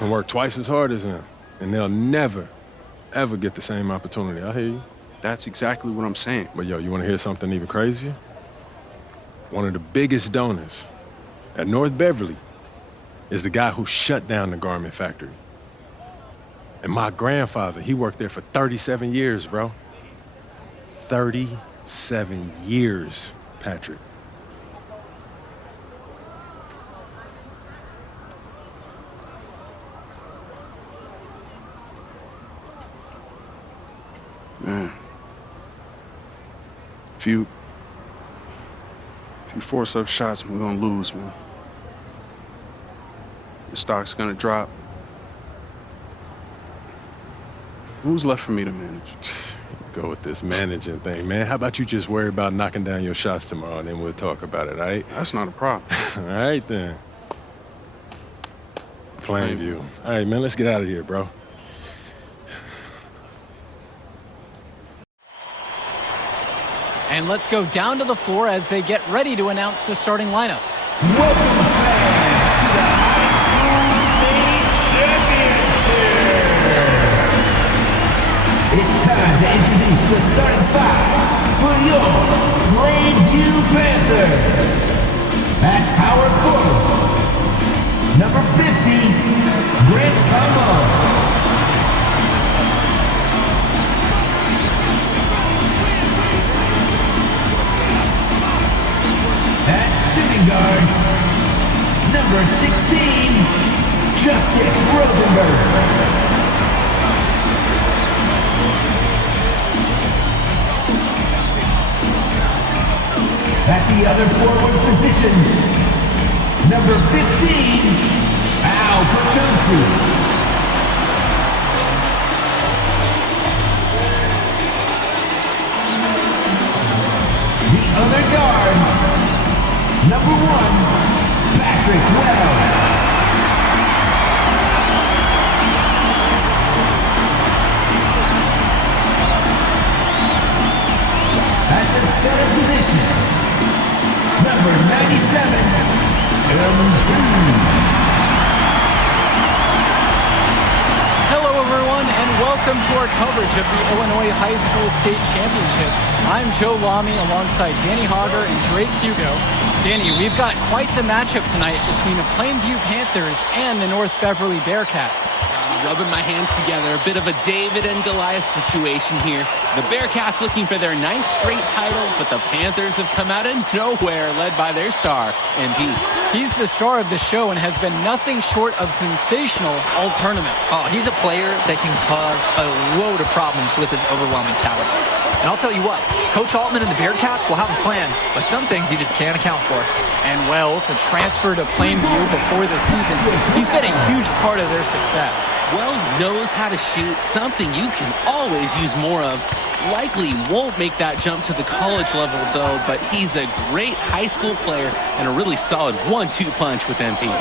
and work twice as hard as him, and they'll never, ever get the same opportunity. I hear you. That's exactly what I'm saying. But yo, you want to hear something even crazier? One of the biggest donors at North Beverly is the guy who shut down the garment factory. And my grandfather, he worked there for 37 years, bro. 37 years, Patrick. Man. If you force up shots, we're gonna lose, man. The stock's gonna drop. Who's left for me to manage? Go with this managing thing, man. How about you just worry about knocking down your shots tomorrow, and then we'll talk about it, all right? That's not a problem. All right, then. Plainview. All right, man, let's get out of here, bro. And let's go down to the floor as they get ready to announce the starting lineups. Welcome, fans, to the High School State Championship. It's time to introduce the starting five for your Plainview Panthers. At power forward, number 50, Grant Cumbo. At shooting guard, number 16, Justice Rosenberg. At the other forward position, number 15, Al Pochunsi. The other guard, number 1, Patrick Wells. At the center position, number 97, MP. Hello, everyone, and welcome to our coverage of the Illinois High School State Championships. I'm Joe Lamy alongside Danny Hogger and Drake Hugo. Danny, we've got quite the matchup tonight between the Plainview Panthers and the North Beverly Bearcats. Rubbing my hands together, a bit of a David and Goliath situation here. The Bearcats looking for their 9th straight title, but the Panthers have come out of nowhere, led by their star, MP. He's the star of the show and has been nothing short of sensational all tournament. Oh, he's a player that can cause a load of problems with his overwhelming talent. And I'll tell you what, Coach Altman and the Bearcats will have a plan, but some things you just can't account for. And Wells, a transfer to Plainview before the season, he's been a huge part of their success. Wells knows how to shoot, something you can always use more of. Likely won't make that jump to the college level, though, but he's a great high school player and a really solid 1-2 punch with MP.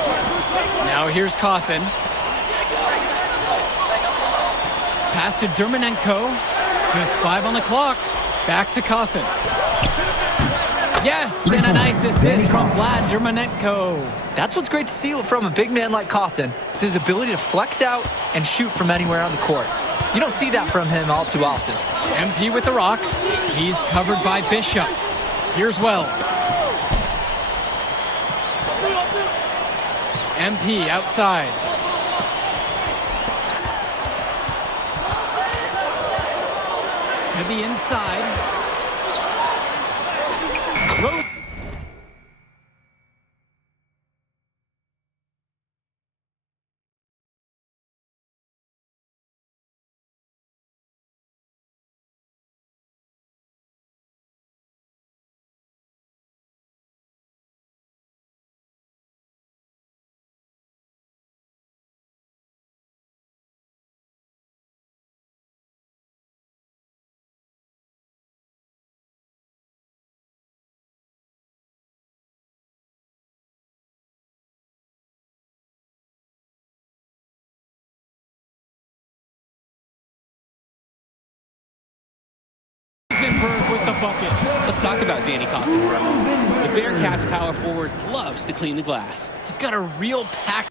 Now here's Cawthon. Pass to Dermanenko. Just 5 on the clock. Back to Cawthon. Yes, and a nice assist from Vlad Dermanenko. That's what's great to see from a big man like Cawthon. It's his ability to flex out and shoot from anywhere on the court. You don't see that from him all too often. MP with the rock. He's covered by Bishop. Here's Wells. MP outside. To the inside. With the bucket. Let's talk about Danny Cawthon for a moment. The Bearcats power forward loves to clean the glass. He's got a real pack.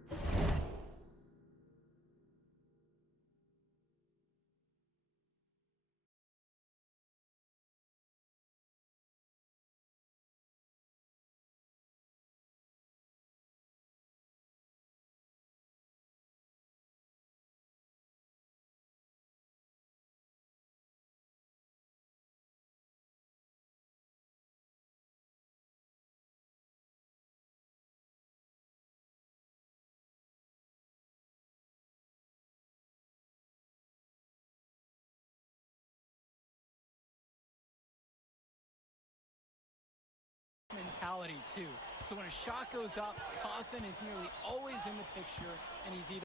mentality too. So when a shot goes up, Cawthon is nearly always in the picture, and he's either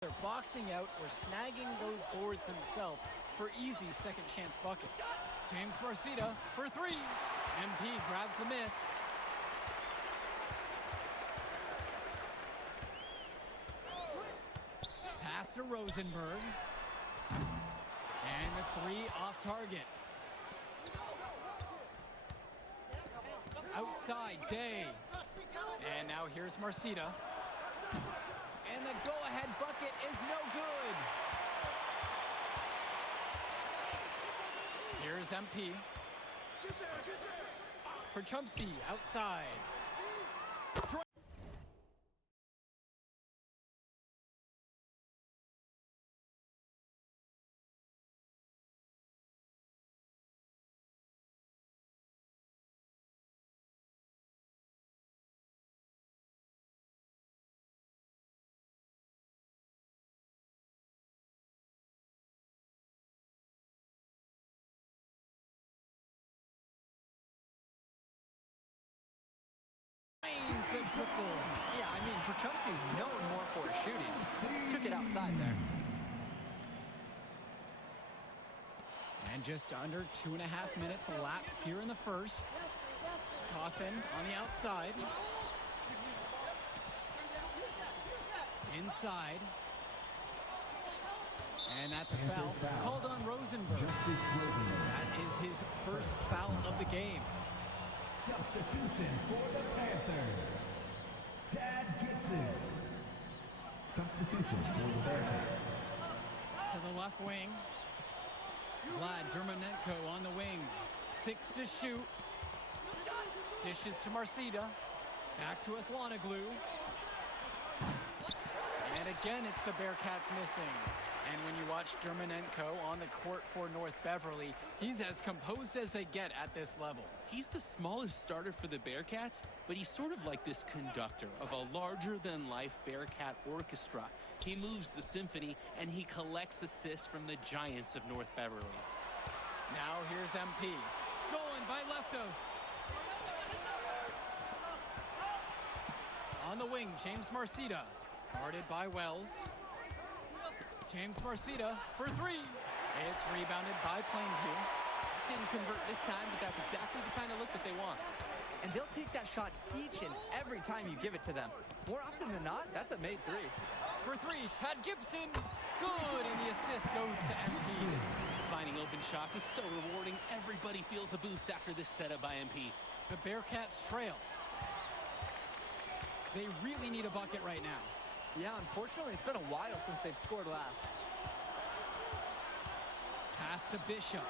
they're boxing out or snagging those boards himself for easy second chance buckets. James Marcita for three. MP grabs the miss. Pass to Rosenberg. And the three off target. Outside, Day. And now here's Marcita. And the go-ahead bucket is no good. Here's MP. For Chumsey, outside. The triple. Yeah, I mean, Perchowski is known more for his shooting. Took it outside there. And just under 2.5 minutes elapsed here in the first. Cawthon on the outside. Inside. And that's a foul. Called on Rosenberg. Justice Rosenberg. That is his first foul of the game. Substitution for the Panthers. Tad Gibson. Substitution for the Bearcats. To the left wing. Vlad Dermonenko on the wing. 6 to shoot. Dishes to Marcita. Back to Aslanoglu. And again, it's the Bearcats missing. And when you watch Dermonenko on the court for North Beverly, he's as composed as they get at this level. He's the smallest starter for the Bearcats, but he's sort of like this conductor of a larger-than-life Bearcat orchestra. He moves the symphony, and he collects assists from the giants of North Beverly. Now here's MP. Stolen by Leftos. On the wing, James Marcita. Guarded by Wells. James Marcita for three. It's rebounded by Plainview. Didn't convert this time, but that's exactly the kind of look that they want. And they'll take that shot each and every time you give it to them. More often than not, that's a made three. For three, Tad Gibson. Good, and the assist goes to MP. Finding open shots is so rewarding. Everybody feels a boost after this setup by MP. The Bearcats trail. They really need a bucket right now. Yeah, unfortunately, it's been a while since they've scored last. Pass to Bishop.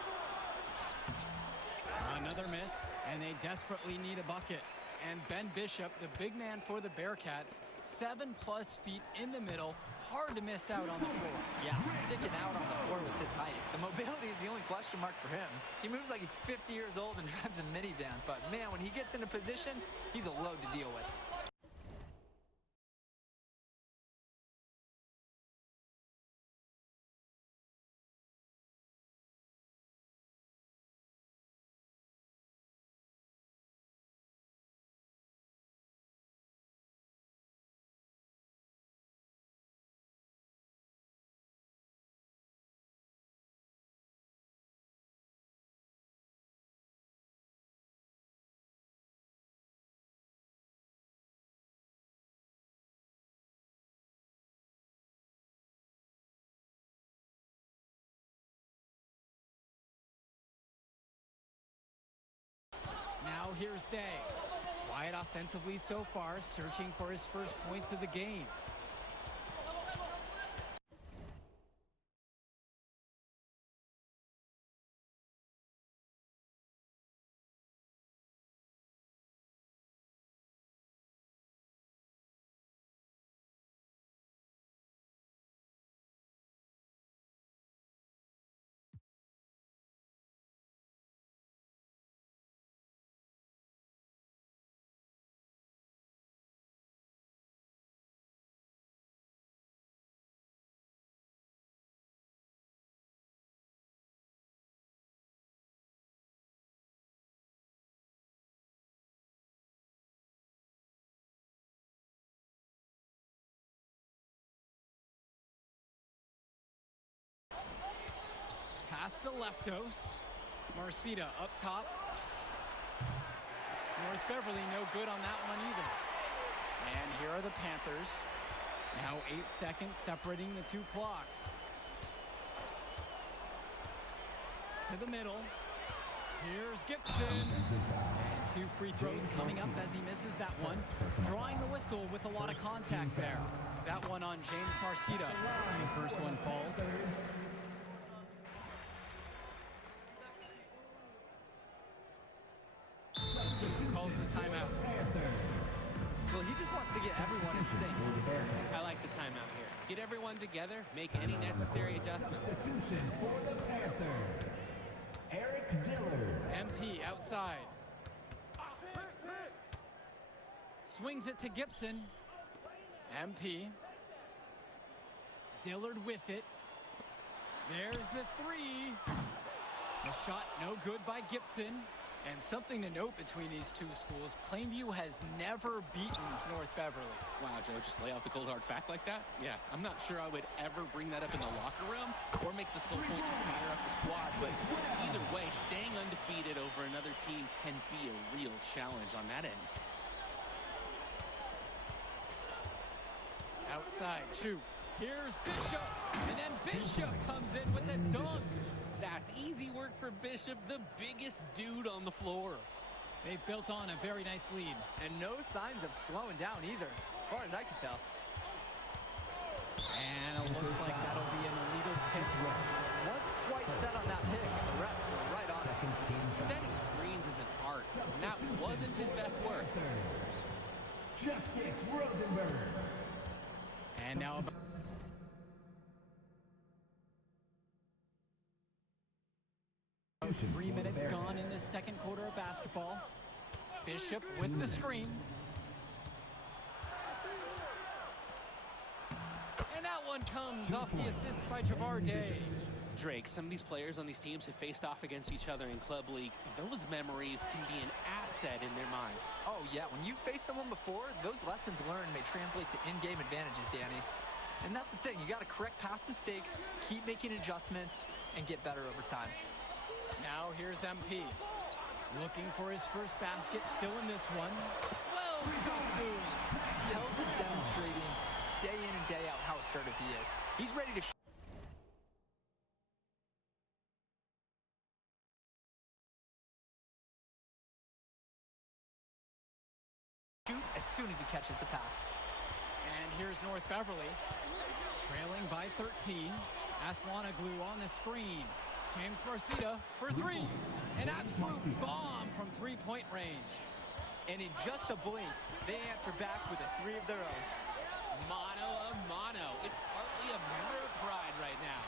Another miss, and they desperately need a bucket. And Ben Bishop, the big man for the Bearcats, 7+ feet in the middle, hard to miss out on the floor. Yeah, sticking out on the floor with his height. The mobility is the only question mark for him. He moves like he's 50 years old and drives a minivan, but man, when he gets into position, he's a load to deal with. Now here's Day. Quiet offensively so far, searching for his first points of the game. Pass to Leftos. Marcita up top. North Beverly no good on that one either. And here are the Panthers. Now 8 seconds separating the two clocks. To the middle. Here's Gibson. And 2 free throws coming up as he misses that one. Drawing the whistle with a lot of contact there. That one on James Marcita. The first one falls. Calls the timeout. Well, he just wants to get everyone in sync. I like the timeout here. Get everyone together, make any necessary adjustments. Substitution for the Panthers. Eric Dillard. MP outside. Swings it to Gibson. MP. Dillard with it. There's the three. The shot no good by Gibson. And something to note between these two schools, Plainview has never beaten North Beverly. Wow, Joe, just lay out the cold hard fact like that? Yeah, I'm not sure I would ever bring that up in the locker room or make the sole point to fire up the squad, but either way, staying undefeated over another team can be a real challenge on that end. Outside, shoot. Here's Bishop, and then Bishop comes in with a dunk. That's easy work for Bishop, the biggest dude on the floor. They built on a very nice lead. And no signs of slowing down either, as far as I can tell. And it looks like that'll be an illegal pick. Wasn't quite set on that pick, and the refs were right on it. Setting screens is an art, and that wasn't his best work. Justice Rosenberg. And now 3 minutes gone in the second quarter of basketball. Bishop with the screen. And that one comes off the assist by Javar Day. Drake, some of these players on these teams have faced off against each other in Club League. Those memories can be an asset in their minds. Oh, yeah. When you face someone before, those lessons learned may translate to in-game advantages, Danny. And that's the thing. You got to correct past mistakes, keep making adjustments, and get better over time. Now here's MP. Looking for his first basket, still in this one. Well, Tells is demonstrating day in and day out how assertive he is. He's ready to shoot as soon as he catches the pass. And here's North Beverly, trailing by 13. Aslanoglu on the screen. James Marcita for three. An absolute bomb from three-point range. And in just a blink, they answer back with a three of their own. Mano a mano. It's partly a matter of pride right now.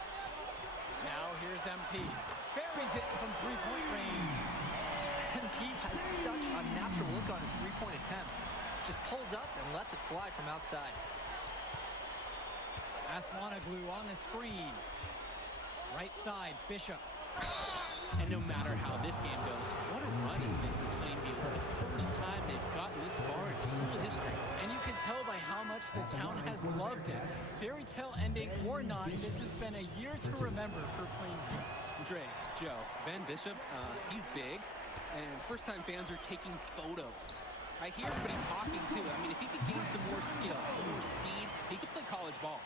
Now here's MP. Buries it from three-point range. MP has such a natural look on his three-point attempts. Just pulls up and lets it fly from outside. Aslanoglu on the screen. Right side, Bishop. And no matter how this game goes, what a run it's been for Plainview. For the first time they've gotten this far in school history. And you can tell by how much the town has loved it. Fairy tale ending or not, this has been a year to remember for Plainview. Drake, Joe, Ben Bishop, he's big, and first-time fans are taking photos. I hear everybody talking, too. I mean, if he could gain some more skills, some more speed, he could play college ball.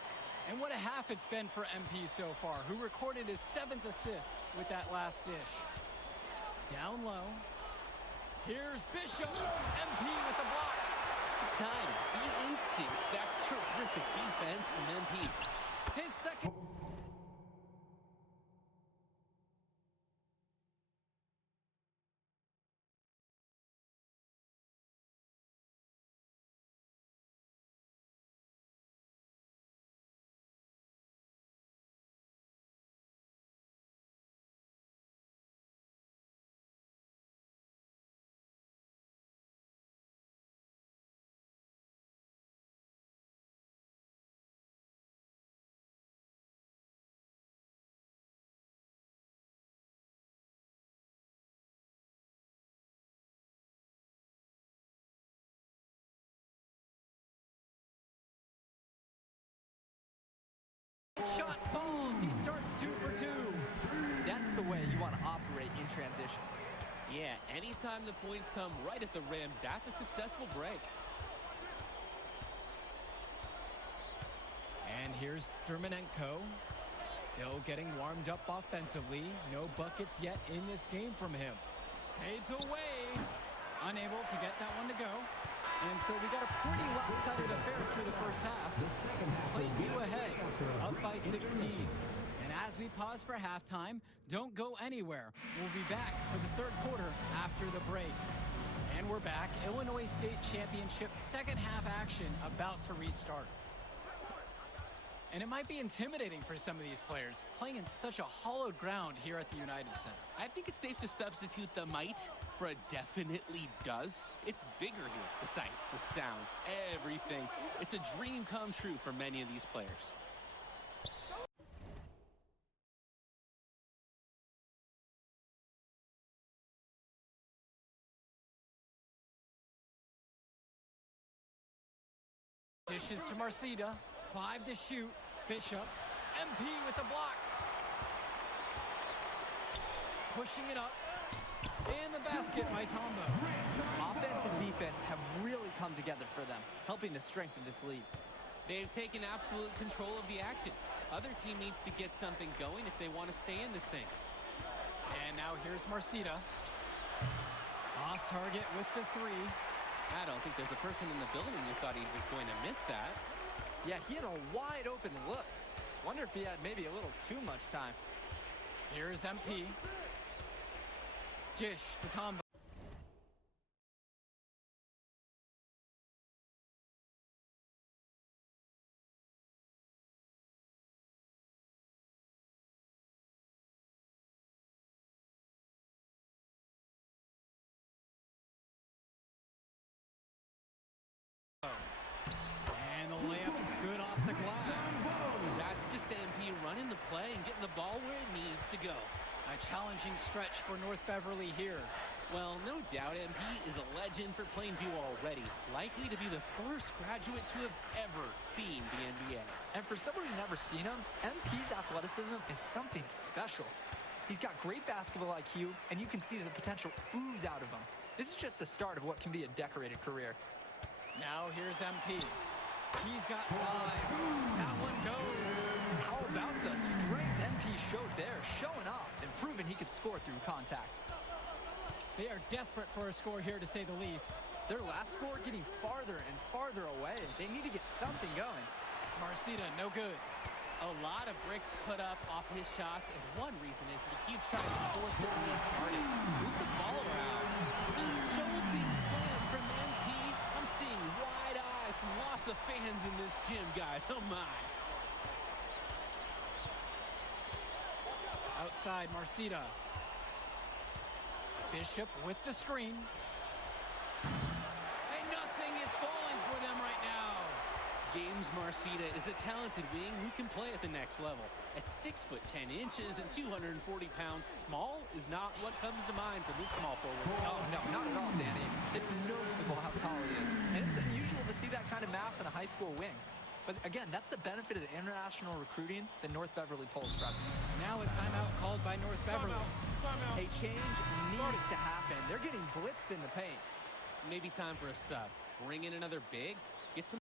And what a half it's been for MP so far, who recorded his 7th assist with that last dish. Down low. Here's Bishop. MP with the block. Time, the instincts. That's terrific defense from MP. His second. Shot falls. He starts 2 for 2. That's the way you want to operate in transition. Yeah, anytime the points come right at the rim, that's a successful break. And here's Dermanenko. Still getting warmed up offensively. No buckets yet in this game from him. Fades away. Unable to get that one to go. And so we got a pretty lopsided affair through the first half. The second half will Plainview begin ahead, after a up by brief 16. intermission. And as we pause for halftime, don't go anywhere. We'll be back for the third quarter after the break. And we're back. Illinois State Championship second half action about to restart. And it might be intimidating for some of these players, playing in such a hollowed ground here at the United Center. I think it's safe to substitute the might for a definitely does. It's bigger here. The sights, the sounds, everything. It's a dream come true for many of these players. Dishes to Marcida. 5 to shoot. Bishop. MP with the block. Pushing it up. In the basket by Tombo. Offense and defense have really come together for them, helping to strengthen this lead. They've taken absolute control of the action. Other team needs to get something going if they want to stay in this thing. And now here's Marcida. Off target with the 3. I don't think there's a person in the building who thought he was going to miss that. Yeah, he had a wide open look. Wonder if he had maybe a little too much time. Here's MP. Dish to Tombo. And the layup's good off the glass. That's just MP running the play and getting the ball where it needs to go. A challenging stretch for North Beverly here. Well, no doubt MP is a legend for Plainview already. Likely to be the first graduate to have ever seen the NBA. And for someone who's never seen him, MP's athleticism is something special. He's got great basketball IQ, and you can see the potential ooze out of him. This is just the start of what can be a decorated career. Now here's MP. He's got 5. That one goes. How about the strength MP showed there, showing off and proving he could score through contact. They are desperate for a score here, to say the least. Their last score getting farther and farther away. They need to get something going. Marcida, no good. A lot of bricks put up off his shots, and one reason is that he keeps trying to force it on his target. Moves the ball around. Jolting slam from MP. I'm seeing wide eyes from lots of fans in this gym, guys. Oh, my. Outside, Marcida. Bishop with the screen. And nothing is falling for them right now. James Marcida is a talented wing who can play at the next level. At 6 foot 10 inches and 240 pounds, small is not what comes to mind for this small forward. Oh, no, not at all, Danny. It's noticeable how tall he is. And it's unusual to see that kind of mass in a high school wing. But again, that's the benefit of the international recruiting that North Beverly pulls from. Now a timeout called by North Beverly. A change needs to happen. They're getting blitzed in the paint. Maybe time for a sub. Bring in another big. Get some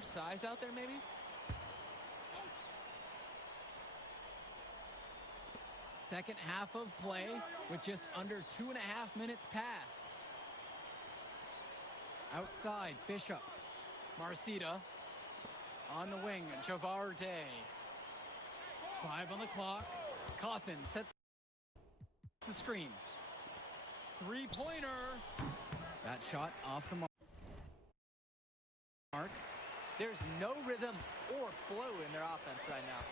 more size out there, maybe? Second half of play with just under 2.5 minutes passed. Outside, Bishop. Marcita. On the wing, Javar Day. 5 on the clock. Cawthon sets the screen. Three-pointer. That shot off the mark. There's no rhythm or flow in their offense right now.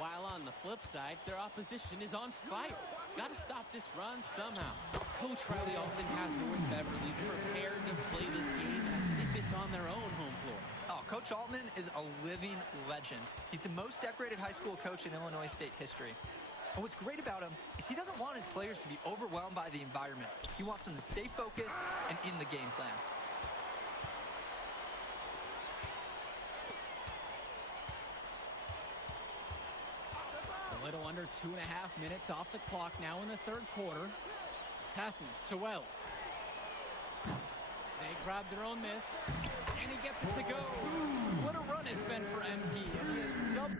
While on the flip side, their opposition is on fire. Got to stop this run somehow. Coach Riley Altman has North Beverly prepared to play this game as if it's on their own home floor. Oh, Coach Altman is a living legend. He's the most decorated high school coach in Illinois State history. And what's great about him is he doesn't want his players to be overwhelmed by the environment. He wants them to stay focused and in the game plan. A little under 2.5 minutes off the clock now in the third quarter. Passes to Wells. They grab their own miss, and he gets it to go. What a run it's been for MP. And he has doubled.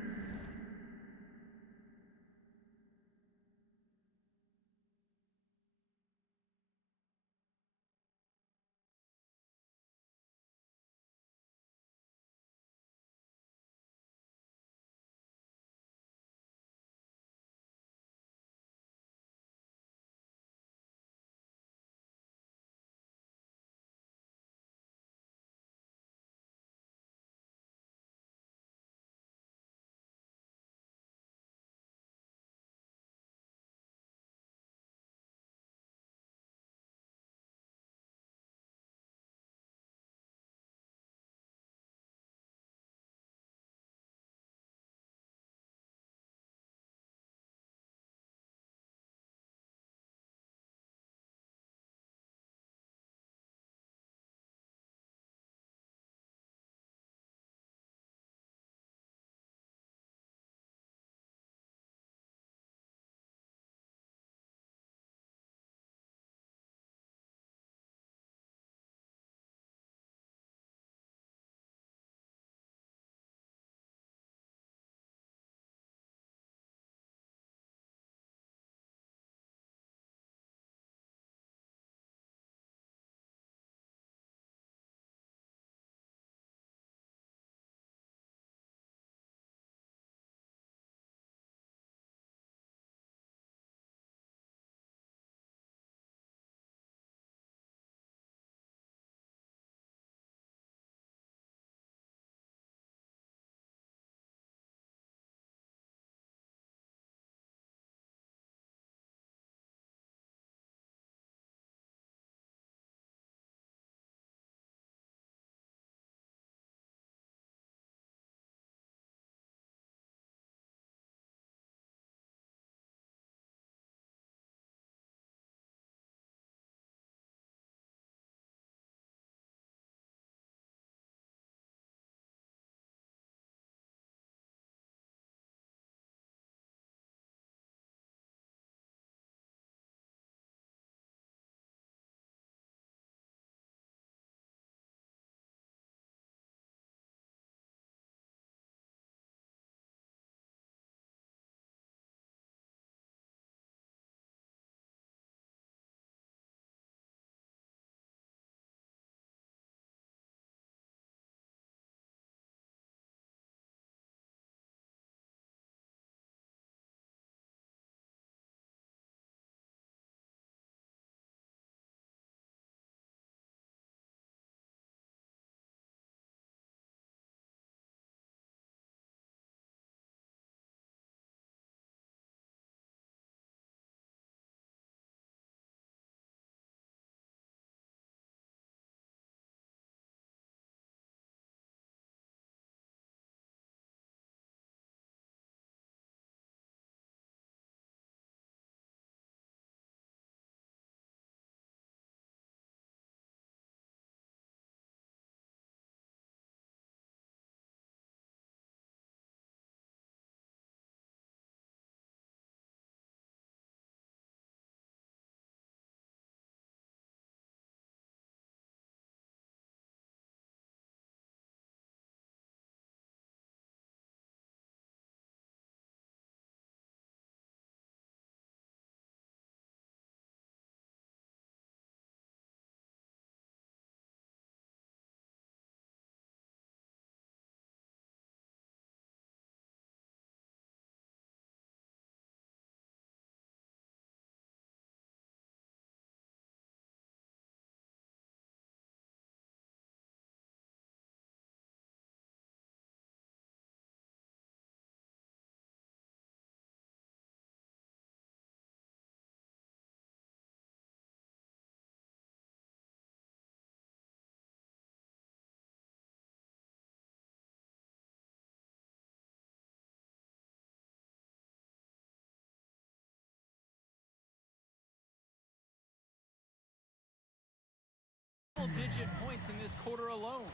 double-digit points in this quarter alone.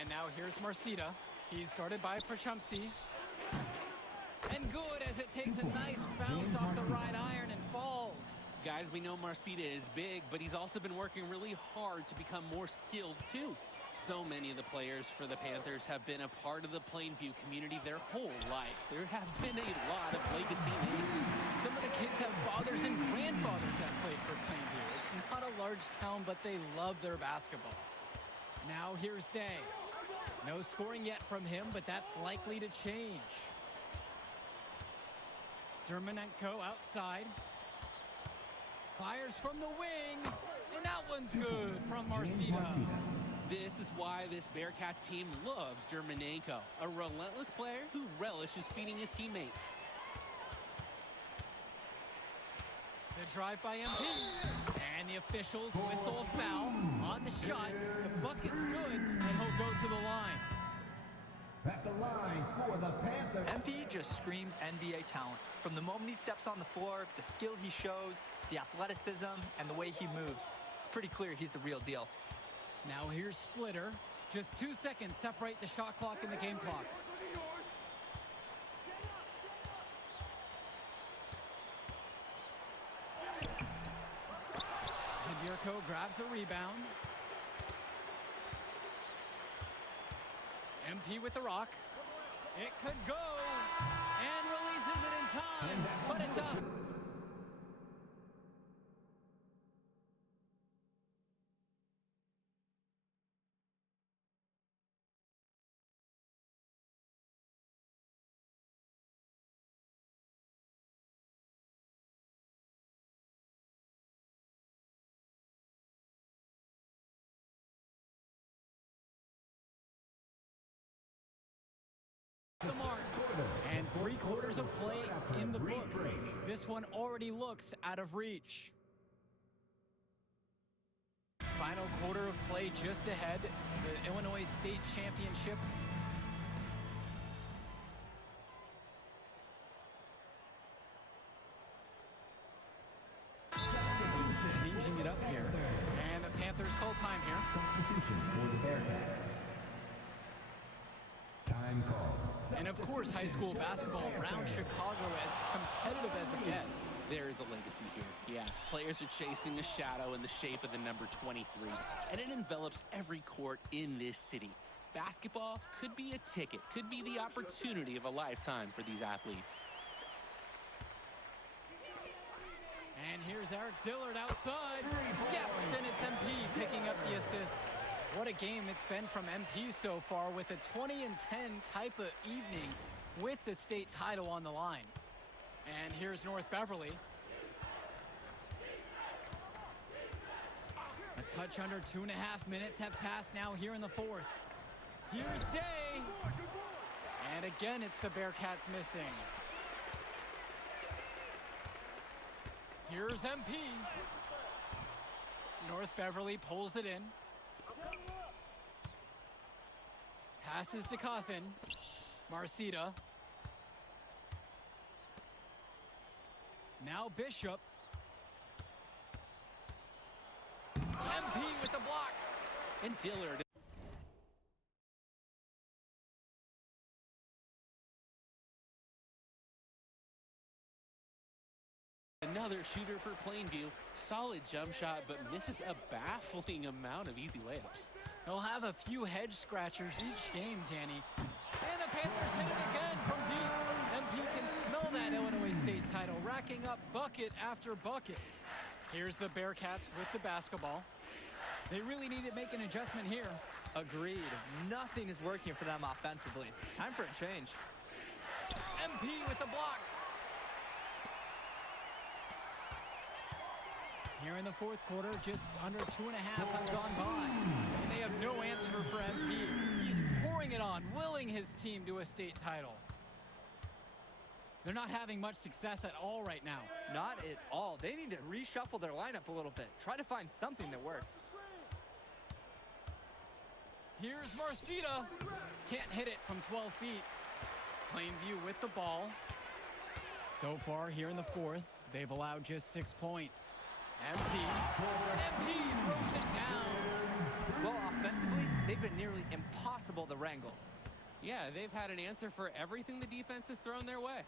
And now here's Marcita. He's guarded by Prachumsi. And good as it takes a nice bounce off the right iron and falls. Guys, we know Marcita is big, but he's also been working really hard to become more skilled too. So many of the players for the Panthers have been a part of the Plainview community their whole life. There have been a lot of legacy names. Some of the kids have fathers and grandfathers that played for Plainview. It's not a large town, but they love their basketball. Now here's Day. No scoring yet from him, but that's likely to change. Dermonenko outside. Fires from the wing, and that one's good from Marcita. This is why this Bearcats team loves Dermonenko, a relentless player who relishes feeding his teammates. The drive by MP, and the officials whistle a foul on the shot. The bucket's good, and he'll go to the line. At the line for the Panthers. MP just screams NBA talent. From the moment he steps on the floor, the skill he shows, the athleticism, and the way he moves. It's pretty clear he's the real deal. Now here's Splitter. Just 2 seconds separate the shot clock and the game clock. Zibirko grabs the rebound. MP with the rock. It could go. And releases it in time. But it's up. The mark. And 3/4 of play in the books. This one already looks out of reach. Final quarter of play just ahead. The Illinois State Championship. Changing it up here. And the Panthers call time here. Substitution for the Bearcats. Time called. And of course, high school basketball around Chicago as competitive as it gets. There is a legacy here. Yeah, players are chasing the shadow in the shape of the number 23, and it envelops every court in this city. Basketball could be a ticket, could be the opportunity of a lifetime for these athletes. And here's Eric Dillard outside. Yes, and it's MP picking up the assist. What a game it's been from MP so far with a 20-10 type of evening with the state title on the line. And here's North Beverly. A touch under 2.5 minutes have passed now here in the fourth. Here's Day. And again, it's the Bearcats missing. Here's MP. North Beverly pulls it in. Passes to Cawthon. Marcita. Now Bishop. MP with the block. And Dillard. Another shooter for Plainview. Solid jump shot, but misses a baffling amount of easy layups. They'll have a few head scratchers each game, Danny. And the Panthers hit it again from deep. MP can smell that Illinois State title, racking up bucket after bucket. Here's the Bearcats with the basketball. They really need to make an adjustment here. Agreed. Nothing is working for them offensively. Time for a change. MP with the block. Here in the fourth quarter, just under 2.5 have gone by. And they have no answer for MP. He's pouring it on, willing his team to a state title. They're not having much success at all right now. Not at all. They need to reshuffle their lineup a little bit. Try to find something that works. Here's Marcita. Can't hit it from 12 feet. Plainview with the ball. So far here in the fourth, they've allowed just 6 points. MP. MP throws it down. Well, offensively, they've been nearly impossible to wrangle. Yeah, they've had an answer for everything the defense has thrown their way.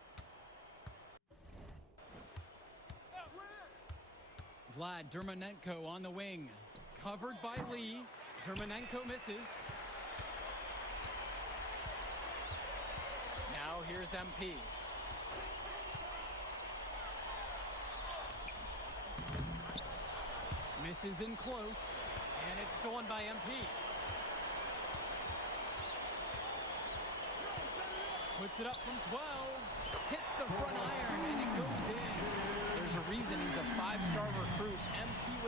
Vlad Dermonenko on the wing. Covered by Lee. Dermonenko misses. Now here's MP. Misses in close. And it's stolen by MP. Puts it up from 12. Hits the front iron and it goes in. There's a reason he's a 5-star recruit. MP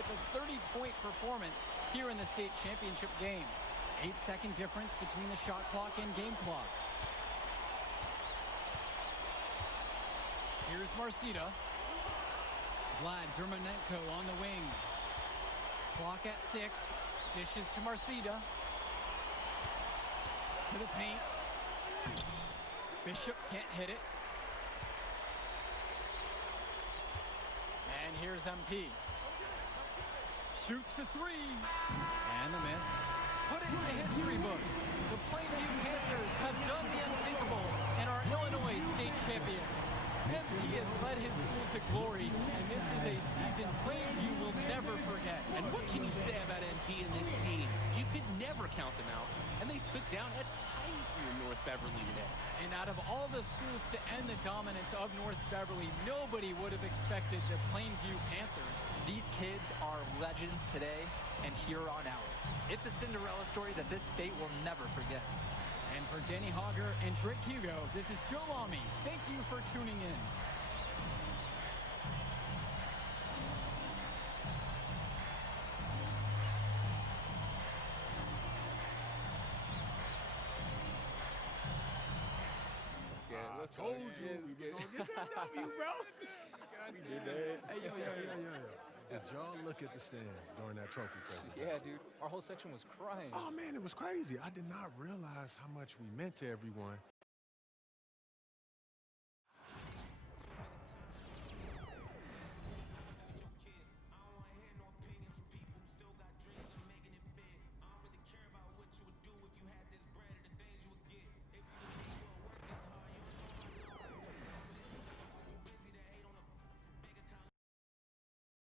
with a 30-point performance here in the state championship game. 8-second difference between the shot clock and game clock. Here's Marcita. Vlad Dermonenko on the wing. Clock at 6. Dishes to Marcita. To the paint. Bishop can't hit it. And here's MP. Shoots the 3. And the miss. Put it in the history book. The Plainview Panthers have done the unthinkable and are Illinois state champions. MP has led his school to glory, and this is a season Plainview will never forget. And what can you say about MP and this team? You could never count them out, and they took down a Titan North Beverly today. And out of all the schools to end the dominance of North Beverly, nobody would have expected the Plainview Panthers. These kids are legends today and here on out. It's a Cinderella story that this state will never forget. And for Danny Hogger and Drake Hugo, this is Joe Lamy. Thank you for tuning in. I told you we were gonna get that W, bro. We did that. Hey, yo. Did y'all look at the stands during that trophy presentation? Yeah, dude. Our whole section was crying. Oh man, it was crazy. I did not realize how much we meant to everyone